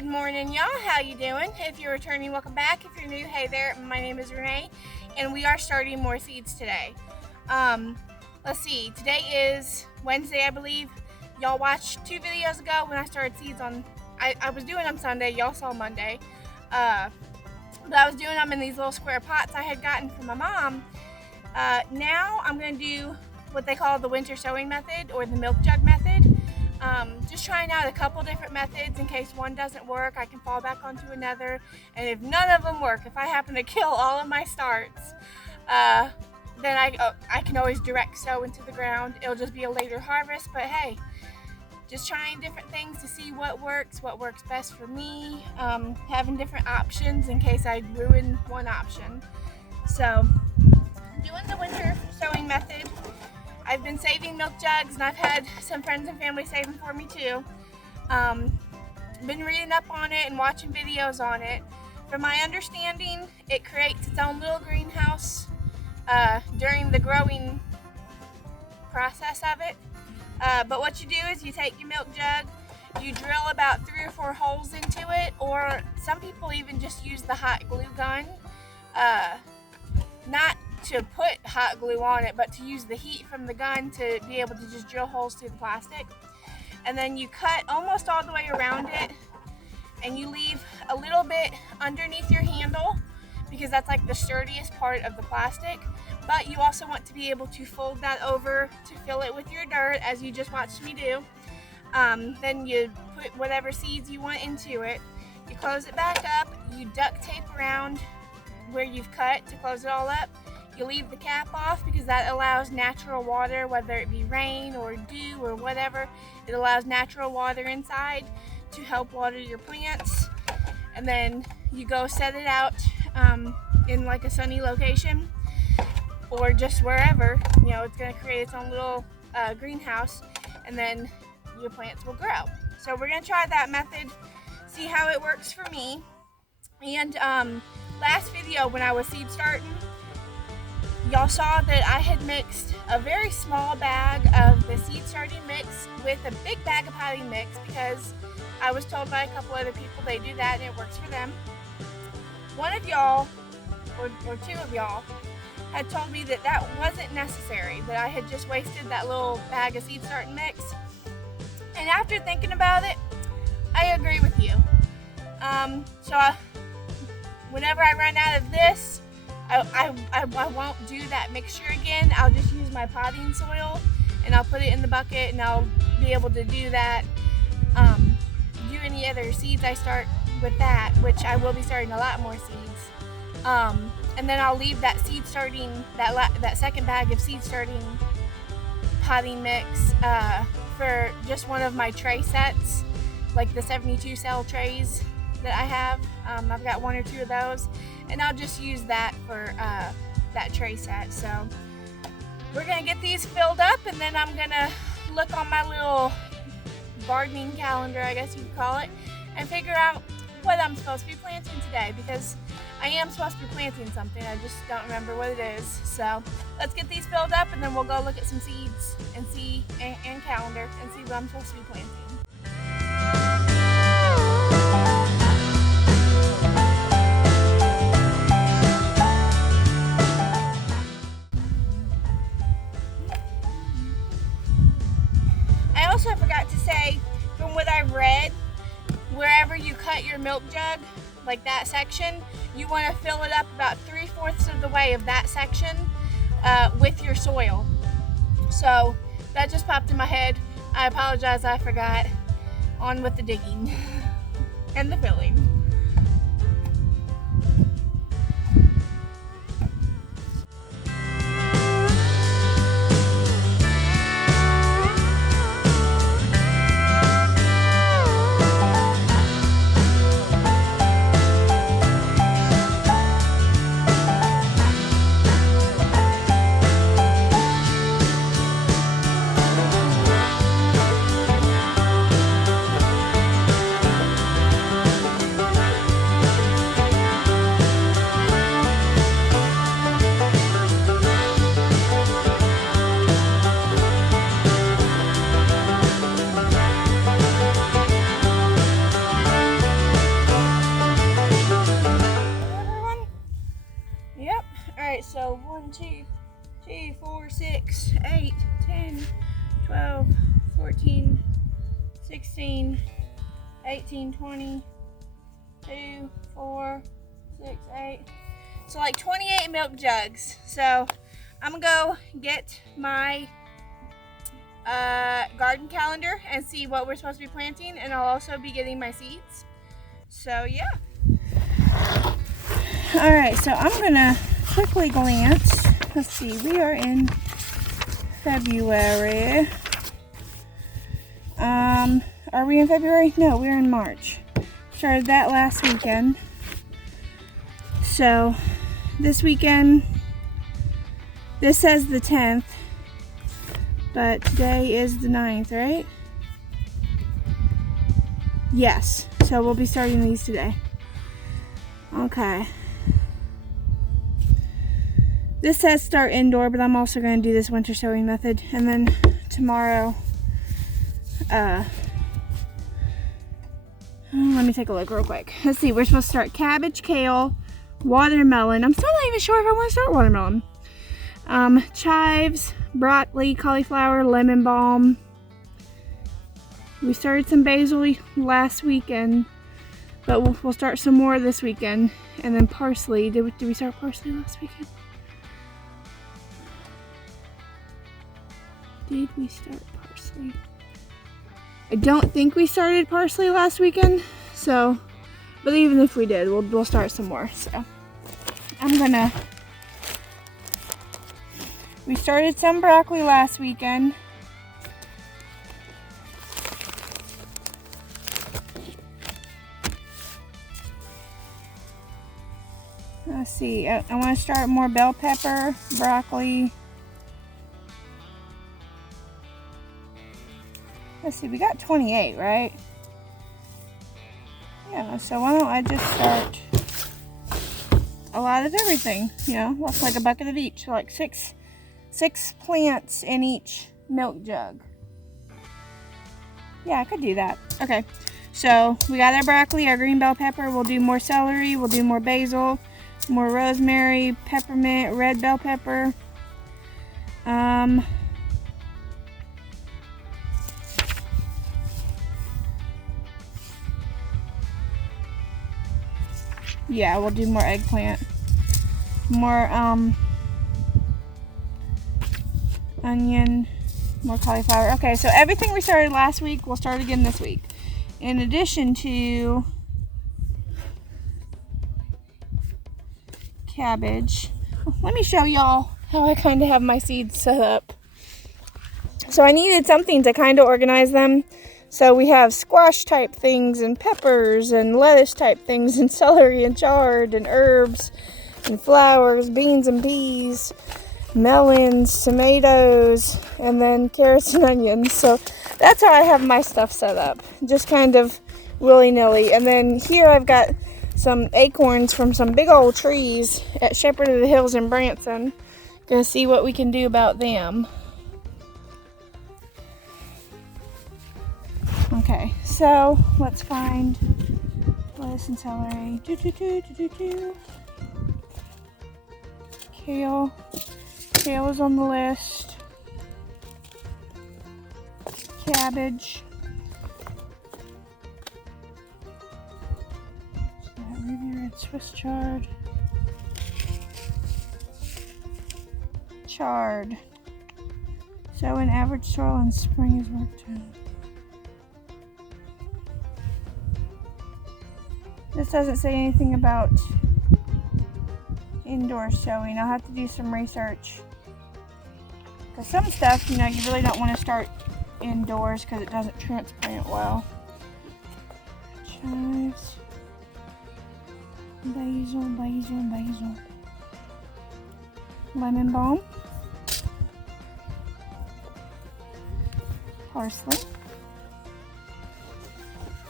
Good morning, y'all. How you doing? If you're returning, welcome back. If you're new, hey there. My name is Renee, and we are starting more seeds today. Let's see. Today is Wednesday, I believe. Y'all watched 2 videos ago when I started seeds on. I was doing them Sunday. Y'all saw Monday. But I was doing them in these little square pots I had gotten from my mom. Now I'm going to do what they call the winter sowing method or the milk jug method. Just trying out a couple different methods in case one doesn't work. I can fall back onto another, and if none of them work, if I happen to kill all of my starts, then I can always direct sow into the ground. It'll just be a later harvest, but hey, just trying different things to see what works best for me, having different options in case I ruin one option. So doing the winter sowing method. I've been saving milk jugs, and I've had some friends and family save them for me too. Been reading up on it and watching videos on it. From my understanding, it creates its own little greenhouse during the growing process of it. But what you do is you take your milk jug, you drill about 3 or 4 holes into it, or some people even just use the hot glue gun. Not to put hot glue on it, but to use the heat from the gun to be able to just drill holes through the plastic. And then you cut almost all the way around it, and you leave a little bit underneath your handle because that's like the sturdiest part of the plastic. But you also want to be able to fold that over to fill it with your dirt, as you just watched me do. Then you put whatever seeds you want into it. You close it back up, you duct tape around where you've cut to close it all up. You leave the cap off because that allows natural water, whether it be rain or dew or whatever. It allows natural water inside to help water your plants. And then you go set it out in like a sunny location or just wherever. You know, it's going to create its own little greenhouse, and then your plants will grow. So we're going to try that method, see how it works for me. And last video when I was seed starting, y'all saw that I had mixed a very small bag of the seed starting mix with a big bag of potting mix because I was told by a couple other people they do that and it works for them. One of y'all, or 2 of y'all, had told me that that wasn't necessary, that I had just wasted that little bag of seed starting mix. And after thinking about it, I agree with you. Whenever I run out of this, I won't do that mixture again. I'll just use my potting soil and I'll put it in the bucket, and I'll be able to do that. Do any other seeds I start with that, which I will be starting a lot more seeds. And then I'll leave that seed starting, that second bag of seed starting potting mix for just one of my tray sets, like the 72 cell trays that I have. I've got 1 or 2 of those, and I'll just use that for that tray set. So we're gonna get these filled up, and then I'm gonna look on my little gardening calendar, I guess you could call it, and figure out what I'm supposed to be planting today, because I am supposed to be planting something. I just don't remember what it is. So let's get these filled up, and then we'll go look at some seeds and see and calendar and see what I'm supposed to be planting. I forgot to say, from what I've read, wherever you cut your milk jug, like that section, you want to fill it up about 3/4 of the way of that section with your soil. So that just popped in my head. I apologize, I forgot. On with the digging and the filling. 3, 4, 6, 8, 10, 12, 14, 16, 18, 20, 2, 4, 6, 8. So like 28 milk jugs. So I'm gonna go get my garden calendar and see what we're supposed to be planting, and I'll also be getting my seeds. So yeah. All right, so I'm gonna quickly glance. Let's see, we are in February. Are we in February? No, we're in March. Started that last weekend. So this weekend, this says the 10th, but today is the 9th, right? Yes, so we'll be starting these today. Okay. This says start indoor, but I'm also going to do this winter sowing method. And then tomorrow, let me take a look real quick. Let's see, we're supposed to start cabbage, kale, watermelon. I'm still not even sure if I want to start watermelon. Chives, broccoli, cauliflower, lemon balm. We started some basil last weekend, but we'll start some more this weekend. And then parsley. Did we start parsley last weekend? Did we start parsley? I don't think we started parsley last weekend, so, but even if we did, we'll start some more. So we started some broccoli last weekend. Let's see, I want to start more bell pepper, broccoli. Let's see, we got 28, right? Yeah, so why don't I just start a lot of everything, you know, looks like a bucket of each, so like six plants in each milk jug. Yeah, I could do that. Okay, so we got our broccoli, our green bell pepper, we'll do more celery, we'll do more basil, more rosemary, peppermint, red bell pepper. Yeah, we'll do more eggplant, more onion, more cauliflower. Okay, so everything we started last week, we'll start again this week. In addition to cabbage. Let me show y'all how I kind of have my seeds set up. So I needed something to kind of organize them. So we have squash type things and peppers and lettuce type things and celery and chard and herbs and flowers, beans and peas, melons, tomatoes, and then carrots and onions. So that's how I have my stuff set up, just kind of willy-nilly. And then here I've got some acorns from some big old trees at Shepherd of the Hills in Branson. Gonna see what we can do about them. Okay, so let's find lettuce and celery. Kale. Kale is on the list. Cabbage. Ruby red Swiss chard. Chard. So an average soil in spring is worked out. This doesn't say anything about indoor sowing. I'll have to do some research. Because some stuff, you know, you really don't want to start indoors because it doesn't transplant well. Chives. Basil, basil, basil. Lemon balm. Parsley.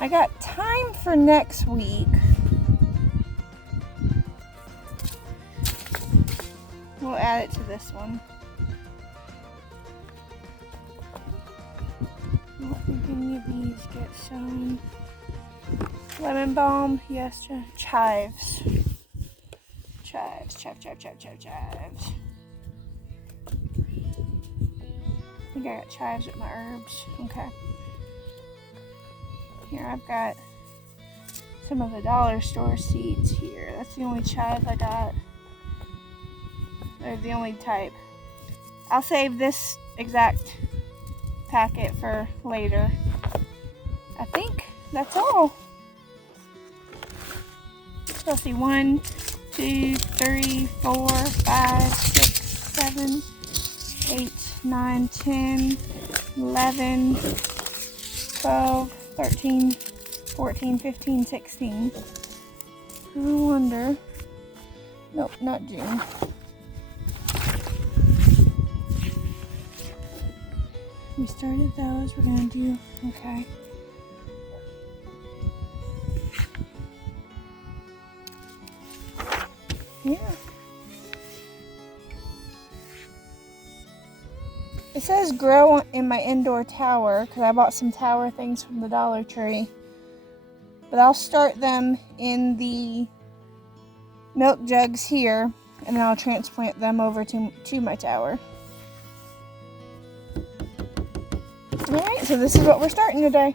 I got time for next week. We'll add it to this one. I don't think any of these get sown. Lemon balm, yes, chives. Chives. I got chives with my herbs. Okay. Here I've got some of the dollar store seeds here. That's the only chive I got. They're the only type. I'll save this exact packet for later. I think that's all. So let's see, 1, 2, 3, 4, 5, 6, 7, 8, 9, 10, 11, 12, 13, 14, 15, 16. I wonder. Nope, not June. We started those. We're gonna do, okay. Yeah. It says grow in my indoor tower because I bought some tower things from the Dollar Tree. But I'll start them in the milk jugs here and then I'll transplant them over to my tower. Alright, so this is what we're starting today.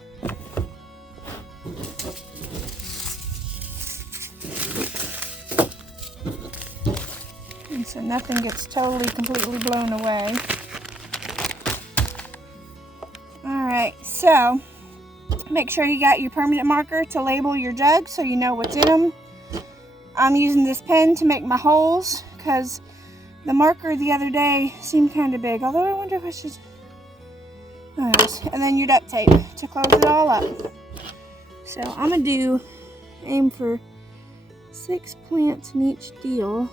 And so nothing gets totally, completely blown away. Alright, so make sure you got your permanent marker to label your jugs so you know what's in them. I'm using this pen to make my holes because the marker the other day seemed kind of big, although I wonder if I should... And then your duct tape to close it all up. So I'm going to aim for 6 plants in each deal.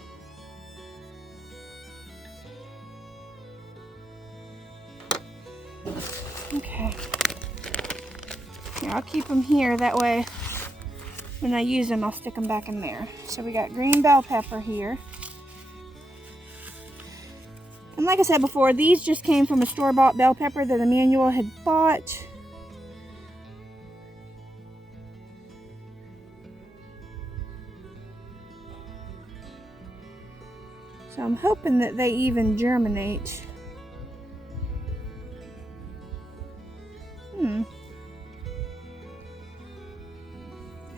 Okay. Here, I'll keep them here, that way when I use them I'll stick them back in there. So we got green bell pepper here. And like I said before, these just came from a store-bought bell pepper that Emmanuel had bought. So I'm hoping that they even germinate.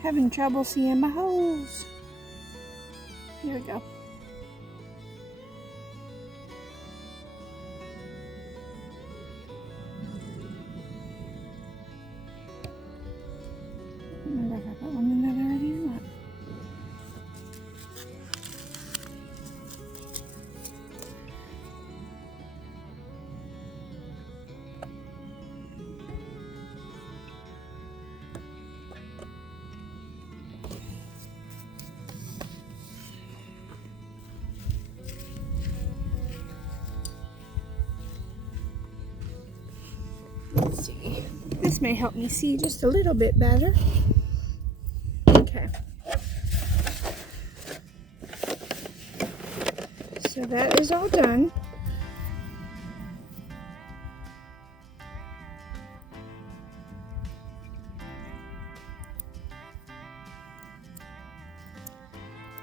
Having trouble seeing my holes. Here we go. I remember if I put one in there already or not. Let's see. This may help me see just a little bit better. Okay. So that is all done.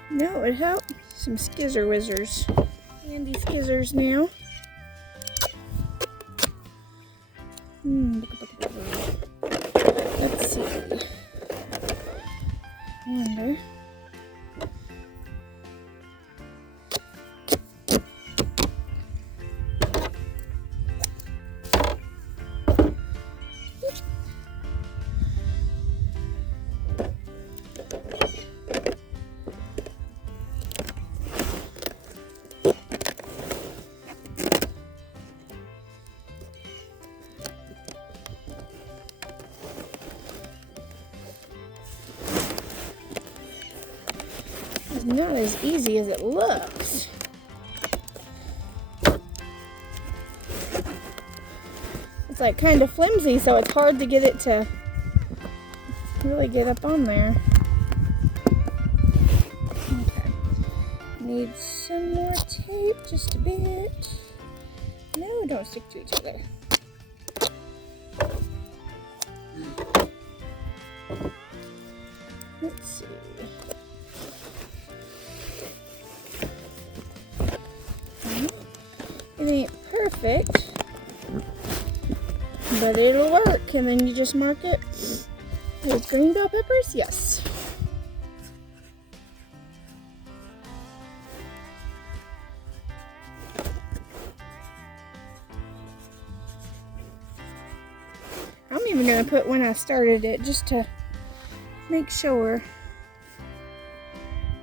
No, it helped. Some skizzer whizzers. Handy skizzers now. Let's see. I wonder. It's not as easy as it looks. It's like kind of flimsy, so it's hard to get it to really get up on there. Okay. Need some more tape, just a bit. No, don't stick to each other. Let's see. It ain't perfect, but it'll work. And then you just mark it. Those green bell peppers, yes. I'm even gonna put when I started it just to make sure.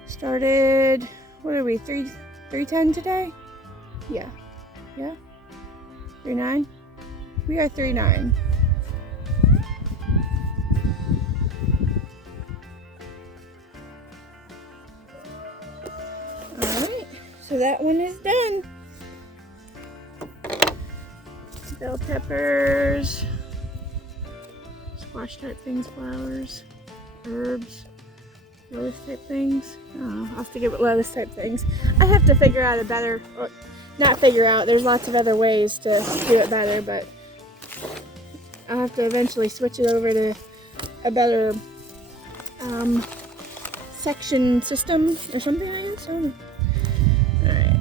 Started, what are we, 3:10 today? Yeah. 3:09? We are 3:09. Alright, so that one is done. Bell peppers, squash type things, flowers, herbs, lettuce type things. Oh, I'll have to get with lettuce type things. I have to figure out a better, or not figure out, there's lots of other ways to do it better, but I'll have to eventually switch it over to a better section system or something, I guess. I don't know. Alright.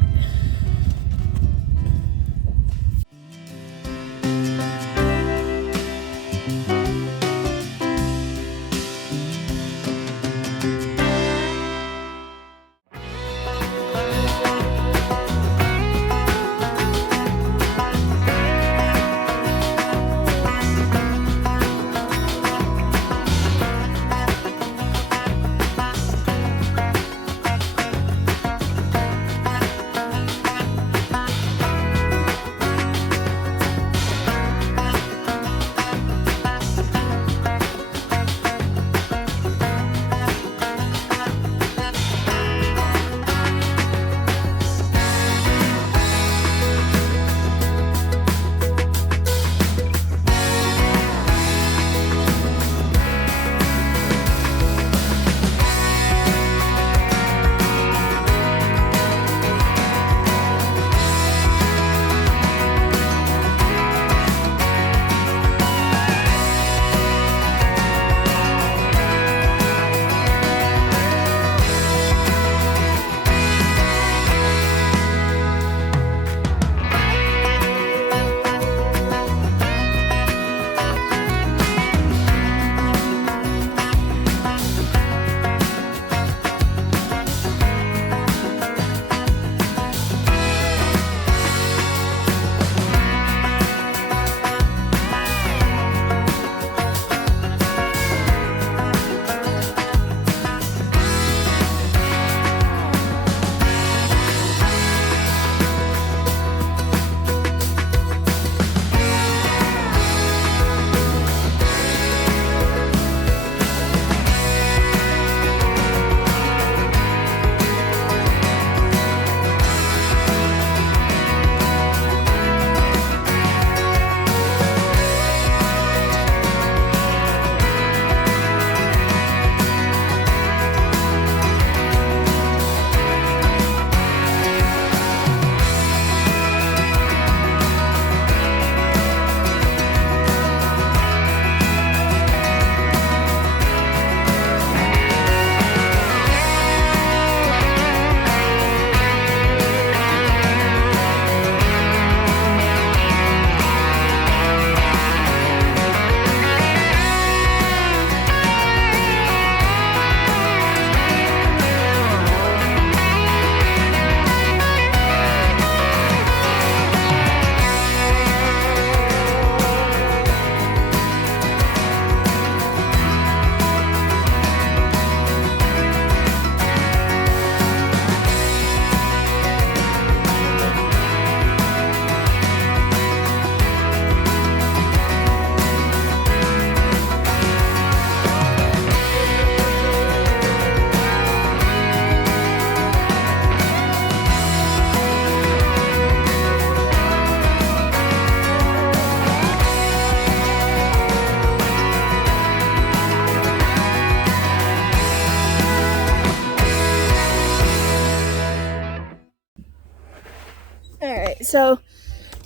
So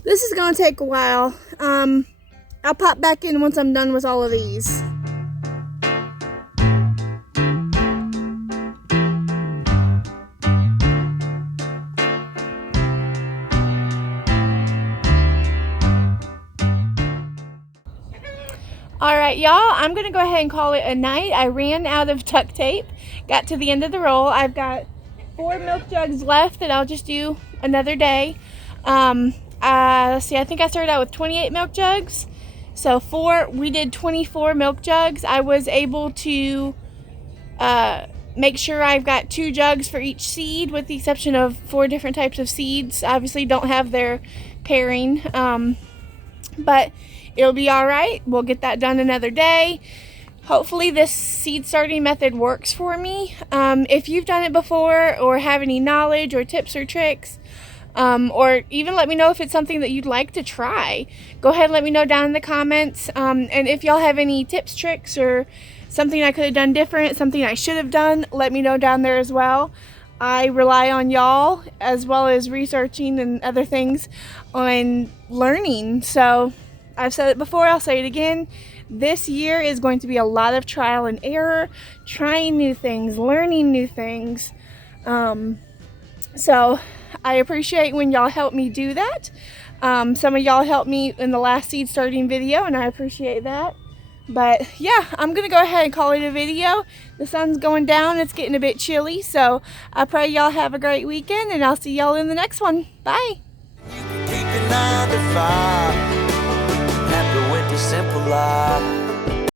this is gonna take a while. I'll pop back in once I'm done with all of these. All right, y'all, I'm gonna go ahead and call it a night. I ran out of duct tape, got to the end of the roll. I've got 4 milk jugs left that I'll just do another day. Let's see, I think I started out with 28 milk jugs. So we did 24 milk jugs. I was able to make sure I've got 2 jugs for each seed, with the exception of 4 different types of seeds. Obviously don't have their pairing, but it'll be all right. We'll get that done another day. Hopefully this seed starting method works for me. If you've done it before or have any knowledge or tips or tricks, or even let me know if it's something that you'd like to try, go ahead and let me know down in the comments. And if y'all have any tips, tricks, or something I could have done different, something I should have done, let me know down there as well. I rely on y'all, as well as researching and other things, on learning. So I've said it before, I'll say it again. This year is going to be a lot of trial and error, trying new things, learning new things. So I appreciate when y'all help me do that. Some of y'all helped me in the last seed starting video, and I appreciate that. But yeah, I'm gonna go ahead and call it a video. The sun's going down, it's getting a bit chilly, so I pray y'all have a great weekend, and I'll see y'all in the next one. Bye. You can keep your 9 to 5, have the winter simple life.